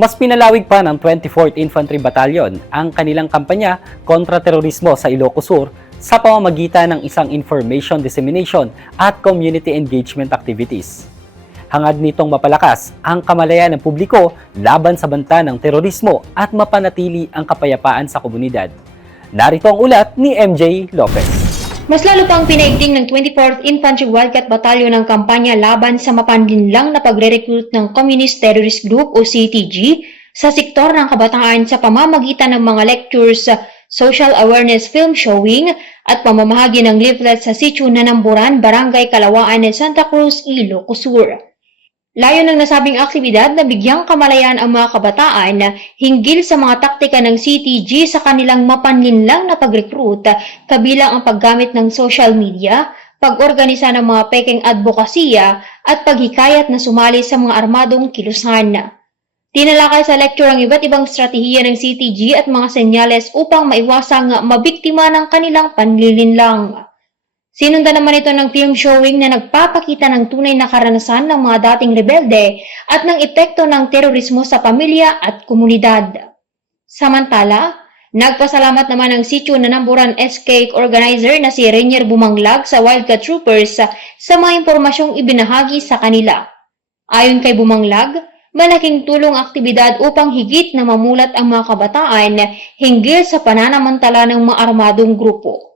Mas pinalawig pa ng 24th Infantry Battalion ang kanilang kampanya kontra terorismo sa Ilocos Sur sa pamamagitan ng isang information dissemination at community engagement activities. Hangad nitong mapalakas ang kamalayan ng publiko laban sa banta ng terorismo at mapanatili ang kapayapaan sa komunidad. Narito ang ulat ni MJ Lopez. Mas lalo pang pinaigting ng 24th Infantry Wildcat Battalion ang kampanya laban sa mapanlinlang na pagre-recruit ng Communist Terrorist Group o CTG sa sektor ng kabataan sa pamamagitan ng mga lectures, social awareness film showing at pamamahagi ng leaflets sa Sitio Nanamburan, Barangay Kalawaan ng Santa Cruz, Ilocos Sur. Layo ng nasabing aktibidad na bigyang kamalayan ang mga kabataan hinggil sa mga taktika ng CTG sa kanilang mapanlinlang na pag-recruit, kabilang ang paggamit ng social media, pag-organisa ng mga pekeng advokasya at paghikayat na sumali sa mga armadong kilusan. Tinalakay sa lecture ang iba't ibang strategiya ng CTG at mga senyales upang maiwasang mabiktima ng kanilang panlilinlang. Sinundan naman ito ng film showing na nagpapakita ng tunay na karanasan ng mga dating rebelde at ng epekto ng terorismo sa pamilya at komunidad. Samantala, nagpasalamat naman ang Sitio Nanamburan SK organizer na si Rainier Bumanglag sa Wildcat Troopers sa mga impormasyong ibinahagi sa kanila. Ayon kay Bumanglag, malaking tulong aktibidad upang higit na mamulat ang mga kabataan hinggil sa pananamantala ng mga armadong grupo.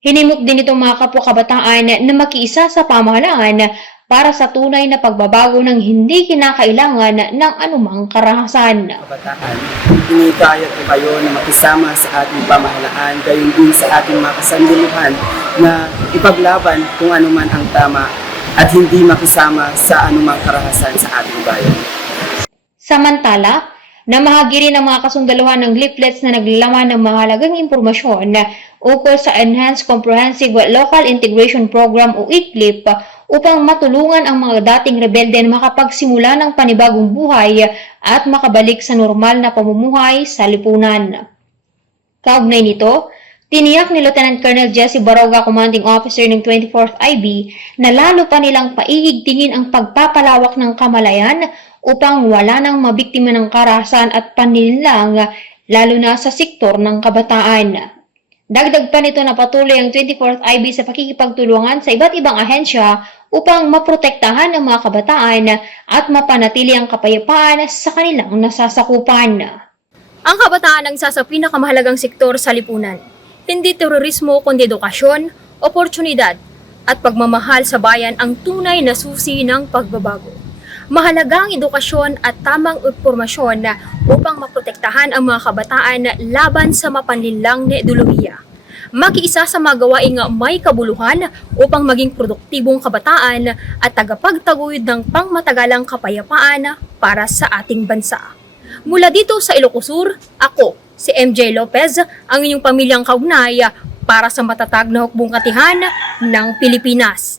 Hinimok din itong mga kapwa-kabataan na makiisa sa pamahalaan para sa tunay na pagbabago ng hindi kinakailangan ng anumang karahasan. Kabataan, inikayat ko kayo na makisama sa ating pamahalaan, gayon din sa ating mga kasanduluhan na ipaglaban kung anuman ang tama at hindi makisama sa anumang karahasan sa ating bayan. Samantala, namahagi rin ang mga kasundaluhan ng leaflets na naglalaman ng mahalagang impormasyon ukol sa Enhanced Comprehensive Local Integration Program o ICLIP upang matulungan ang mga dating rebelde na makapagsimula ng panibagong buhay at makabalik sa normal na pamumuhay sa lipunan. Kaugnay nito, tiniyak ni Lieutenant Colonel Jesse Baroga, Commanding Officer ng 24th IB, na lalo pa nilang paiigtingin ang pagpapalawak ng kamalayan upang wala nang mabiktima ng karahasan at panlilinlang, lalo na sa sektor ng kabataan. Dagdag pa nito na patuloy ang 24th IB sa pakikipagtulungan sa iba't ibang ahensya upang maprotektahan ang mga kabataan at mapanatili ang kapayapaan sa kanilang nasasakupan. Ang kabataan ang isa sa pinakamahalagang sektor sa lipunan. Hindi terorismo kundi edukasyon, oportunidad at pagmamahal sa bayan ang tunay na susi ng pagbabago. Mahalaga ang edukasyon at tamang impormasyon upang maprotektahan ang mga kabataan laban sa mapanlinlang na ideolohiya. Makiisa sa mga gawaing may kabuluhan upang maging produktibong kabataan at tagapagtaguyod ng pangmatagalang kapayapaan para sa ating bansa. Mula dito sa Ilocos Sur, ako, si MJ Lopez, ang inyong pamilyang kaugnay para sa matatag na hukbong katihan ng Pilipinas.